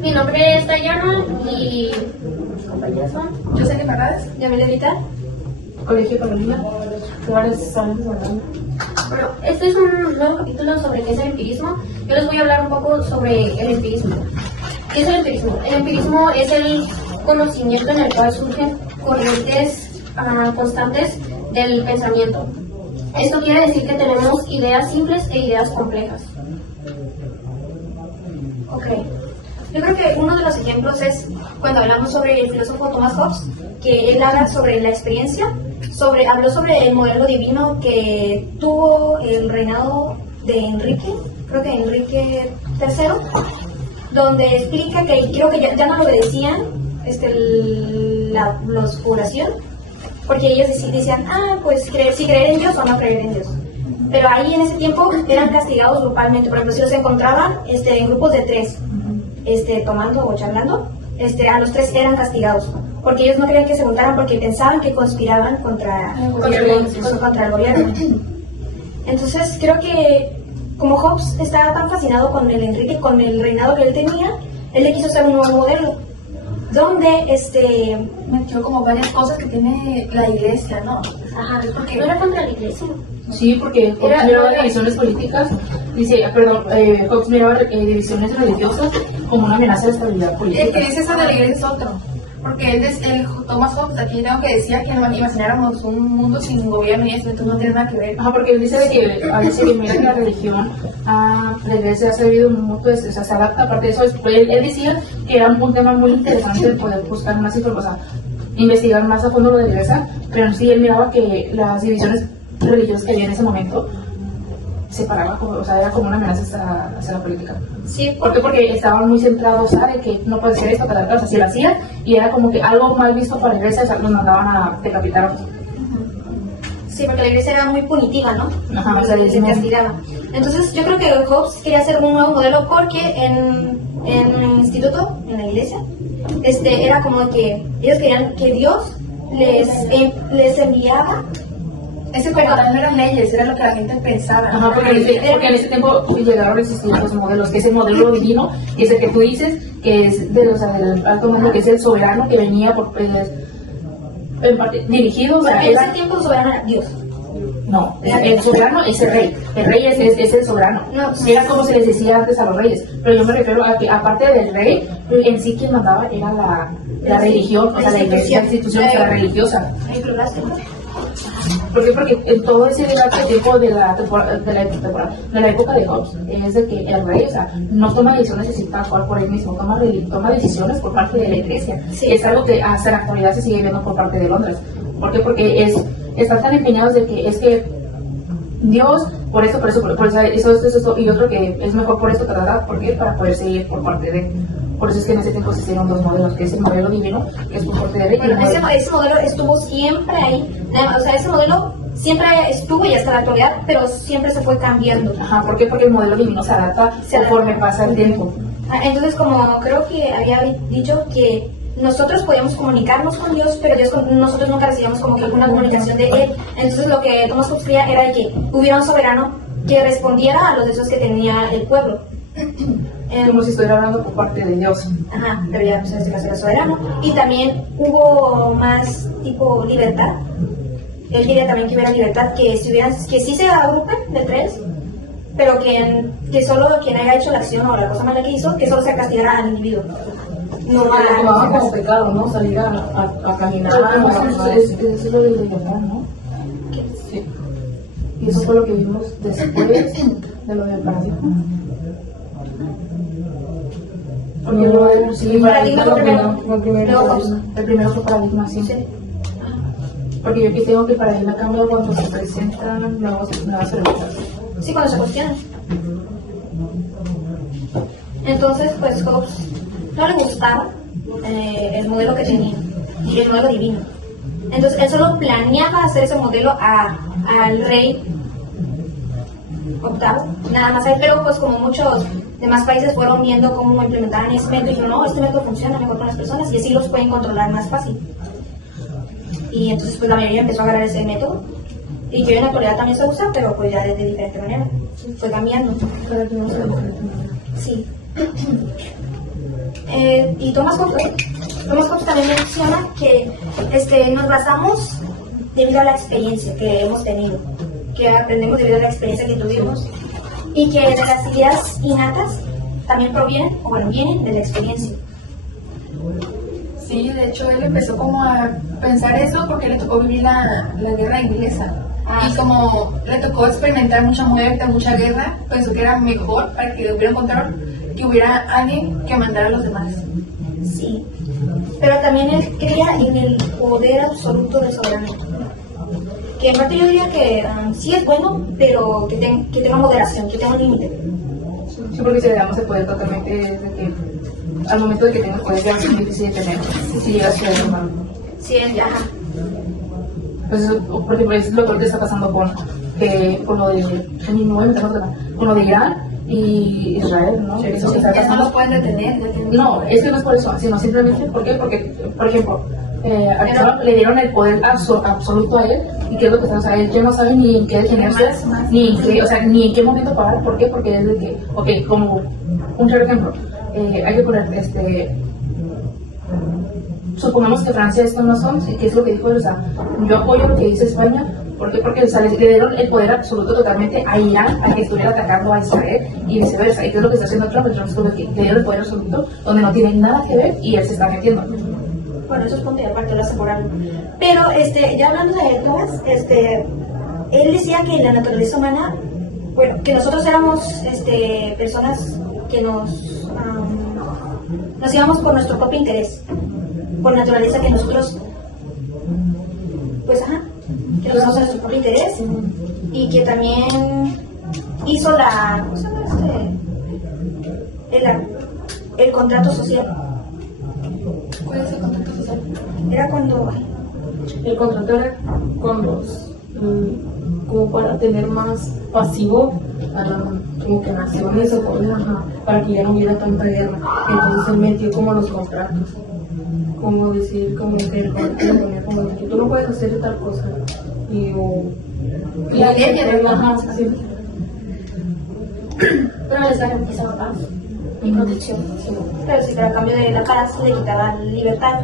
Mi nombre es Dayana y compañeras son José Parradas, Yamile Vital. Colegio Carolina, Flores Sánchez Guardán. Bueno, este es un nuevo capítulo sobre qué es el empirismo. Yo les voy a hablar un poco sobre el empirismo. ¿Qué es el empirismo? El empirismo es el conocimiento en el cual surgen corrientes constantes del pensamiento. Esto quiere decir que tenemos ideas simples e ideas complejas. Ok. Yo creo que uno de los ejemplos es cuando hablamos sobre el filósofo Thomas Hobbes, que él habla sobre la experiencia, habló sobre el modelo divino que tuvo el reinado de Enrique, creo que Enrique III, donde explica que creo que ya no lo obedecían los población, porque ellos decían, pues si creer en Dios o no creer en Dios. Pero ahí en ese tiempo eran castigados grupalmente. Por ejemplo, si los encontraban en grupos de 3, tomando o charlando, a los 3 eran castigados, porque ellos no querían que se juntaran porque pensaban que conspiraban contra el gobierno. Entonces creo que como Hobbes estaba tan fascinado con el Enrique, con el reinado que él tenía, él le quiso hacer un nuevo modelo, donde metió como varias cosas que tiene la iglesia, ¿no? Ajá, porque no era contra la iglesia. Sí, porque Hobbes miraba divisiones políticas, Hobbes miraba divisiones religiosas como una amenaza de estabilidad política. El que dice eso de la iglesia es otro, porque Thomas Hobbes, aquí tengo que decía que imagináramos un mundo sin gobierno y eso, entonces no tiene nada que ver. Ajá, porque él dice de que a veces que la religión, la iglesia ha servido un mundo, se adapta. Aparte de eso, él decía que era un tema muy interesante de poder buscar más información, investigar más a fondo lo de la iglesia, pero en sí él miraba que las divisiones religiosas que había en ese momento separaba, era como una amenaza hacia la política. Sí, ¿Por qué? Porque estaban muy centrados, ¿sabe? Que no puede ser esto, si lo hacía, y era como que algo mal visto para la iglesia, los mandaban a decapitar. Sí, porque la iglesia era muy punitiva, ¿no? Ajá, se castigaba. Entonces yo creo que Hobbes quería hacer un nuevo modelo porque en el instituto, en la iglesia, era como que ellos querían que Dios les enviaba. Pero no eran leyes, era lo que la gente pensaba. Ajá, porque en ese tiempo llegaron a existir los modelos, que es el modelo divino, que es el que tú dices, que es del alto mando, que es el soberano que venía en parte dirigido. En ese tiempo el soberano era Dios. No, el soberano es el rey es el soberano. No, era como se les decía antes a los reyes, pero yo me refiero a que aparte del rey, en sí quien mandaba era la religión, la iglesia, la institución religiosa. ¿Por qué? Porque en todo ese tiempo de la época de Hobbes es de que el rey, no toma decisiones así tal cual por él mismo, toma decisiones por parte de la iglesia. Sí. Es algo que hasta la actualidad se sigue viendo por parte de Londres. ¿Por qué? Porque están tan empeñados de que es que Dios, por eso, y yo creo que es mejor por esto, ¿por qué? Para poder seguir por parte de. Por eso es que en ese tiempo se hicieron 2 modelos, que es el modelo divino, que es por parte de rey. Bueno, ese modelo estuvo siempre ahí, ese modelo siempre estuvo y hasta la actualidad, pero siempre se fue cambiando. Ajá, ¿por qué? Porque el modelo divino se adapta conforme pasa el tiempo. Entonces, como creo que había dicho que nosotros podíamos comunicarnos con Dios, pero nosotros nunca recibíamos como que alguna comunicación de Él. Entonces, lo que Thomas Hobbes quería era de que hubiera un soberano que respondiera a los deseos que tenía el pueblo. Como si estuviera hablando por parte de Dios. Ajá, pero ya pues en este caso era soberano. Y también hubo más tipo libertad. Él quería también que hubiera libertad, que sí se agrupen de 3, pero que solo quien haya hecho la acción o la cosa mala que hizo, que solo se castigara al individuo. No como pecado, ¿no? Salir a caminar. Eso es lo de libertad, ¿no? Sí. Y eso fue lo que vimos después de lo del paradigma. Porque el paradigma el primero fue paradigma, sí. Porque yo aquí tengo que el paradigma cambia cuando se presentan nuevas preguntas. Sí, cuando se cuestionan. Entonces, pues Hobbes no le gustaba el modelo que tenía, y el modelo divino. Entonces, él solo planeaba hacer ese modelo al rey octavo, nada más a él, pero pues como muchos demás países fueron viendo cómo implementaban ese método, y dijeron, no, este método funciona mejor con las personas, y así los pueden controlar más fácil. Y entonces pues la mayoría empezó a agarrar ese método, y que hoy en la actualidad también se usa, pero pues ya de diferente manera, fue cambiando. Sí. y Thomas Hobbes también menciona que nos basamos debido a la experiencia que hemos tenido, que aprendemos debido a la experiencia que tuvimos, y que de las ideas innatas también vienen de la experiencia. Sí, de hecho él empezó como a pensar eso porque le tocó vivir la guerra inglesa. Y como le tocó experimentar mucha muerte, mucha guerra, pensó que era mejor para que hubiera un control, que hubiera alguien que mandara a los demás. Sí, pero también él creía en el poder absoluto del soberano. Que en parte yo diría que sí es bueno, pero que tenga moderación, que tenga un límite. Sí, porque si le damos el poder totalmente, es de que al momento de que tengas poder ya es muy difícil de tener, si llegas a ser humano. Sí, ajá. Pues, por ejemplo, es lo que está pasando con lo de con lo de Irán y Israel, ¿no? Eso que está Ya no pasando. los pueden detener. No, es que no es por eso, sino simplemente ¿por qué? Porque, por ejemplo, a Trump le dieron el poder absoluto a él, y qué es lo que está, o sea, él ya no sabe ni en qué detenerse, ni en qué, o sea, ni en qué momento parar. ¿Por qué? Porque es de que, ok, como un claro ejemplo, hay que poner supongamos que Francia es con razón, que es lo que dijo él, o sea, yo apoyo lo que dice España. ¿Por qué? Porque o sea, le dieron el poder absoluto totalmente a Irán a que estuviera atacando a Israel y viceversa. ¿Y qué es lo que está haciendo Trump? Trump es como que le dieron el poder absoluto donde no tiene nada que ver y él se está metiendo. Bueno, eso es punto y aparte, lo hace por algo. Pero ya hablando de Thomas, él decía que la naturaleza humana, bueno, que nosotros éramos personas que nos íbamos por nuestro propio interés, por naturaleza, que nosotros, pues que nos íbamos a nuestro propio interés, y que también hizo ¿cómo se llama el contrato social. ¿Cuál es el contrato social? Era cuando El contrato era con los, como para tener más pasivo a como que naciones o cosas, para que ya no hubiera tanta guerra. Entonces él metió como los contratos, como decir, como que el contrato ponía como que tú no puedes hacer tal cosa. La ley que sí. pero les garantizaba paz y protección. Pero sí, pero a cambio de la paz le quitaban libertad.